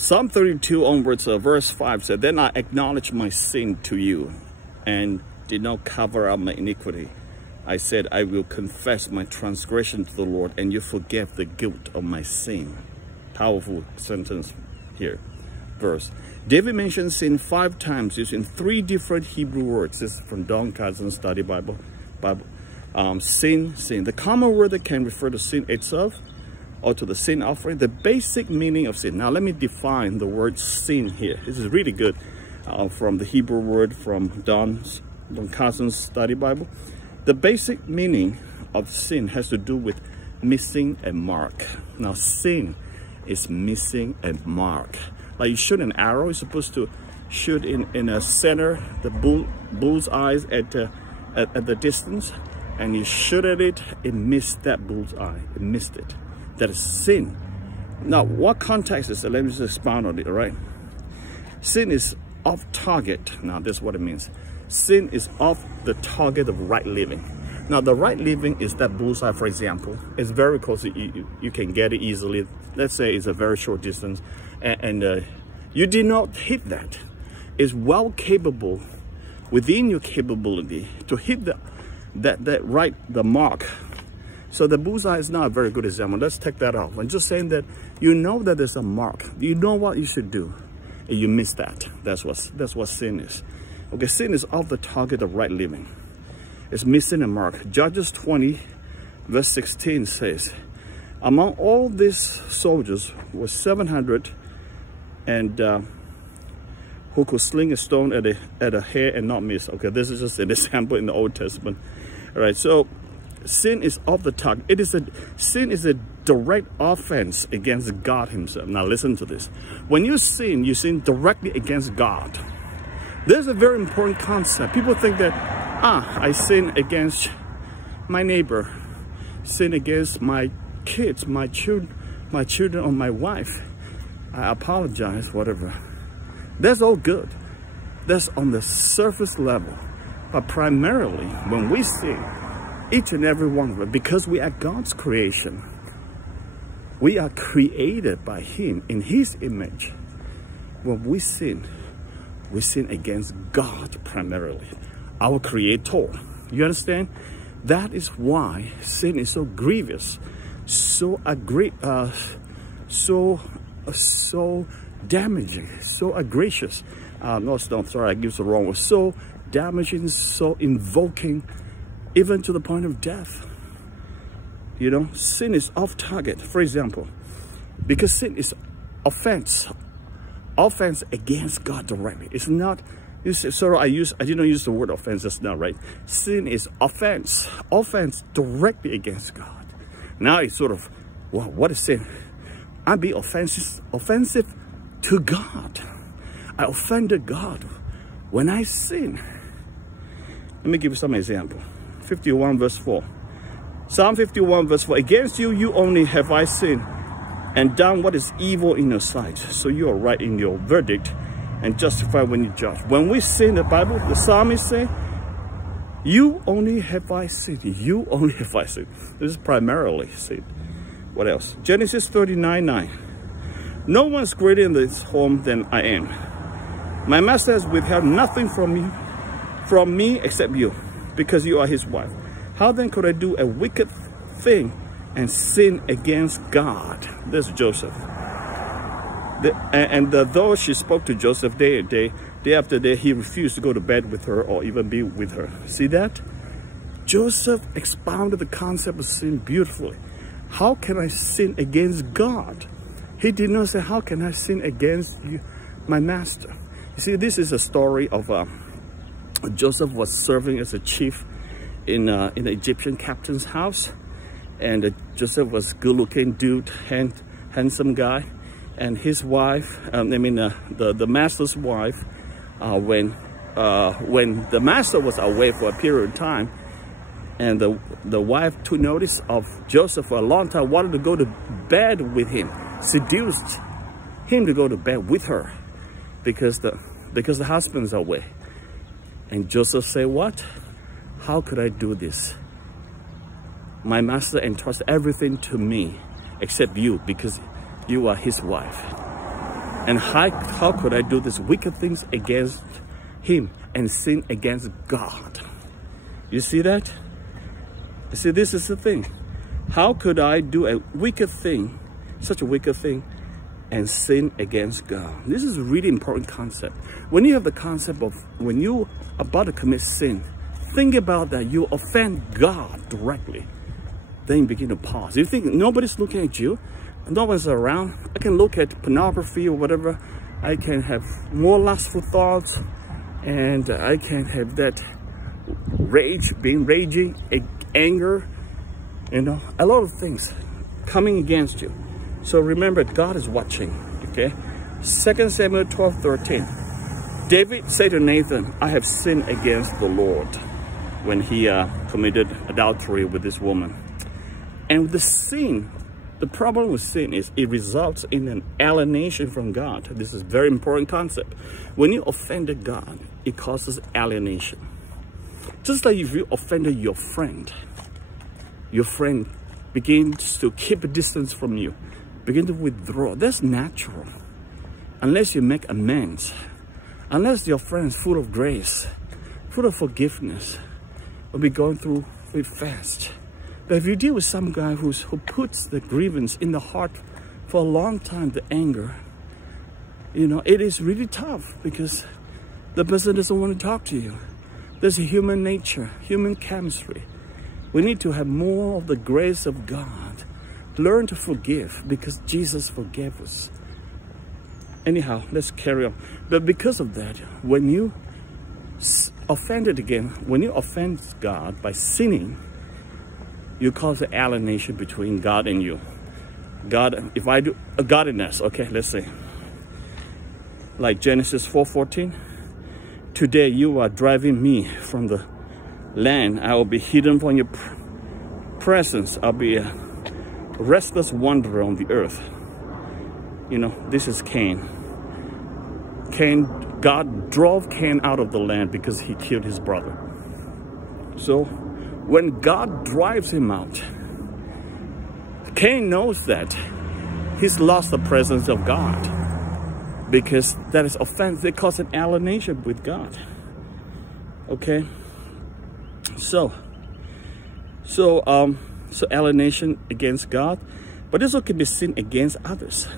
Psalm 32 onwards, verse 5 said, "Then I acknowledged my sin to you and did not cover up my iniquity. I said, I will confess my transgression to the Lord, and you forgave the guilt of my sin." Powerful sentence here, verse. David mentions sin 5 times using 3 different Hebrew words. This is from Don Carson Study Bible. Sin. The common word that can refer to sin itself or to the sin offering, the basic meaning of sin. Now let me define the word sin here. This is really good from the Hebrew word from Don Carson's Study Bible. The basic meaning of sin has to do with missing a mark. Now sin is missing a mark. Like you shoot an arrow, you're supposed to shoot in a center, the bull's eyes at the distance, and you shoot at it, it missed that bull's eye. It missed it. That is sin. Now, what context is it? Let me just expound on it, all right? Sin is off target. Now, this is what it means. Sin is off the target of right living. Now, the right living is that bullseye, for example. It's very close. You can get it easily. Let's say it's a very short distance, and you did not hit that. It's well capable, within your capability, to hit the mark. So the bullseye is not a very good example. Let's take that off. I'm just saying that you know that there's a mark. You know what you should do, and you miss that. That's what sin is. Okay, sin is off the target of right living. It's missing a mark. Judges 20, verse 16 says, "Among all these soldiers were 700 and who could sling a stone at a hair and not miss." Okay, this is just an example in the Old Testament. All right, so sin is off the target. Sin is a direct offense against God himself. Now listen to this. When you sin directly against God. There's a very important concept. People think that, I sin against my neighbor, sin against my kids, my children, or my wife. I apologize, whatever. That's all good. That's on the surface level. But primarily, when we sin, each and every one of us, because we are God's creation, we are created by Him in His image. When we sin against God primarily, our Creator. You understand? That is why sin is so grievous, so damaging, so egregious. No, sorry, I used the wrong word. So damaging, so invoking, even to the point of death. You know, sin is off target. For example, because sin is offense against God directly. It's not. You say, sorry, I didn't use the word offense just now, right? Sin is offense directly against God. Now it's sort of, well, what is sin? I be offensive to God. I offended God when I sin. Let me give you some example. 51 verse 4. Psalm 51 verse 4. "Against you, you only have I sinned and done what is evil in your sight. So you are right in your verdict and justified when you judge." When we sin, the Bible, the psalmist say, "You only have I sinned. You only have I sinned." This is primarily sin. What else? Genesis 39:9. "No one is greater in this home than I am. My master has withheld nothing from me except you, because you are his wife. How then could I do a wicked thing and sin against God?" This is Joseph. Though she spoke to Joseph day after day, he refused to go to bed with her or even be with her. See that? Joseph expounded the concept of sin beautifully. How can I sin against God? He did not say, how can I sin against you, my master? You see, this is a story of Joseph was serving as a chief in the Egyptian captain's house. And Joseph was good-looking dude, handsome guy. And his wife, the master's wife, when the master was away for a period of time, and the wife took notice of Joseph for a long time, wanted to go to bed with him, seduced him to go to bed with her, because the husband's away. And Joseph said, "What? How could I do this? My master entrusts everything to me except you, because you are his wife." And how could I do these wicked things against him and sin against God? You see that? You see, this is the thing. How could I do a wicked thing, such a wicked thing, and sin against God? This is a really important concept. When you have the concept of when you are about to commit sin, think about that you offend God directly. Then you begin to pause. You think nobody's looking at you, no one's around. I can look at pornography or whatever. I can have more lustful thoughts, and I can have that raging, anger, you know, a lot of things coming against you. So remember, God is watching, okay? 2 Samuel 12:13. David said to Nathan, I have sinned against the Lord, when he committed adultery with this woman. And the sin, the problem with sin is it results in an alienation from God. This is a very important concept. When you offended God, it causes alienation. Just like if you offended your friend begins to keep a distance from you, begin to withdraw. That's natural. Unless you make amends, unless your friend is full of grace, full of forgiveness, will be going through it fast. But if you deal with some guy who puts the grievance in the heart for a long time, the anger, you know, it is really tough because the person doesn't want to talk to you. There's a human nature, human chemistry. We need to have more of the grace of God. Learn to forgive because Jesus forgave us. Anyhow, let's carry on. But because of that, when you offended again, when you offend God by sinning, you cause an alienation between God and you. God, if I do a godliness, okay, let's say, like Genesis 4:14. Today you are driving me from the land. I will be hidden from your presence. I'll be a restless wanderer on the earth. You know, this is Cain. God drove Cain out of the land because he killed his brother. So when God drives him out, Cain knows that he's lost the presence of God because that is offense. They cause an alienation with God. Okay, so alienation against God, but this also can be sin against others.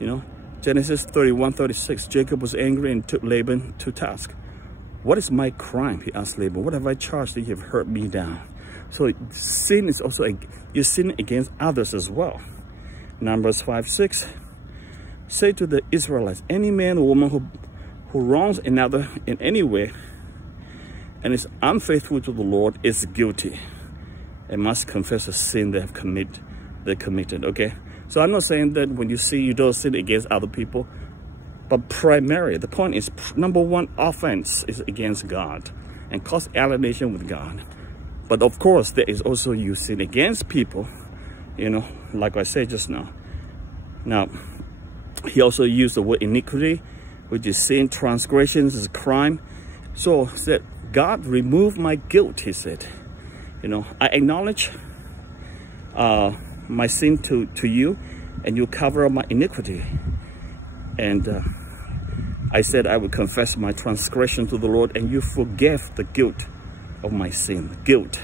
You know, Genesis 31:36. Jacob was angry and took Laban to task. What is my crime? He asked Laban. What have I charged that you have hurt me down? So sin is also you sin against others as well. Numbers 5:6. Say to the Israelites, any man or woman who wrongs another in any way and is unfaithful to the Lord is guilty and must confess the sin they committed. Okay, so I'm not saying that when you see you don't sin against other people, but primarily the point is, number one, offense is against God and cause alienation with God. But of course, there is also you sin against people, you know, like I said just now. Now, he also used the word iniquity, which is sin. Transgressions is crime. So he said, God, remove my guilt, he said. You know, I acknowledge my sin to you, and you cover up my iniquity. And I said I would confess my transgression to the Lord, and you forgave the guilt of my sin. Guilt.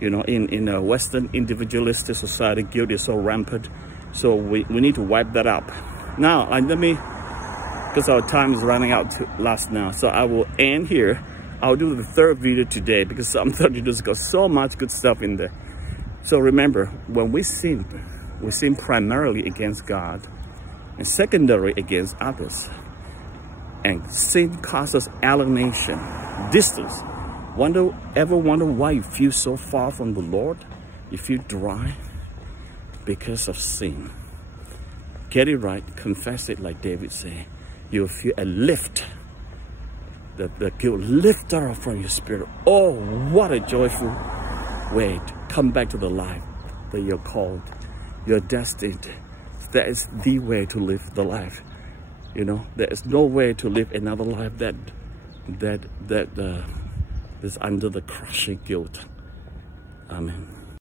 You know, in a Western individualistic society, guilt is so rampant. So we need to wipe that up. Now, let me, because our time is running out to last now, so I will end here. I'll do the third video today because some 30 videos got so much good stuff in there. So remember, when we sin primarily against God and secondary against others. And sin causes alienation, distance. Ever wonder why you feel so far from the Lord? You feel dry because of sin. Get it right, confess it like David said. You'll feel a lift. The guilt lifted off from your spirit. Oh, what a joyful way to come back to the life that you're called. You're destined. That is the way to live the life. You know, there is no way to live another life that is under the crushing guilt. Amen.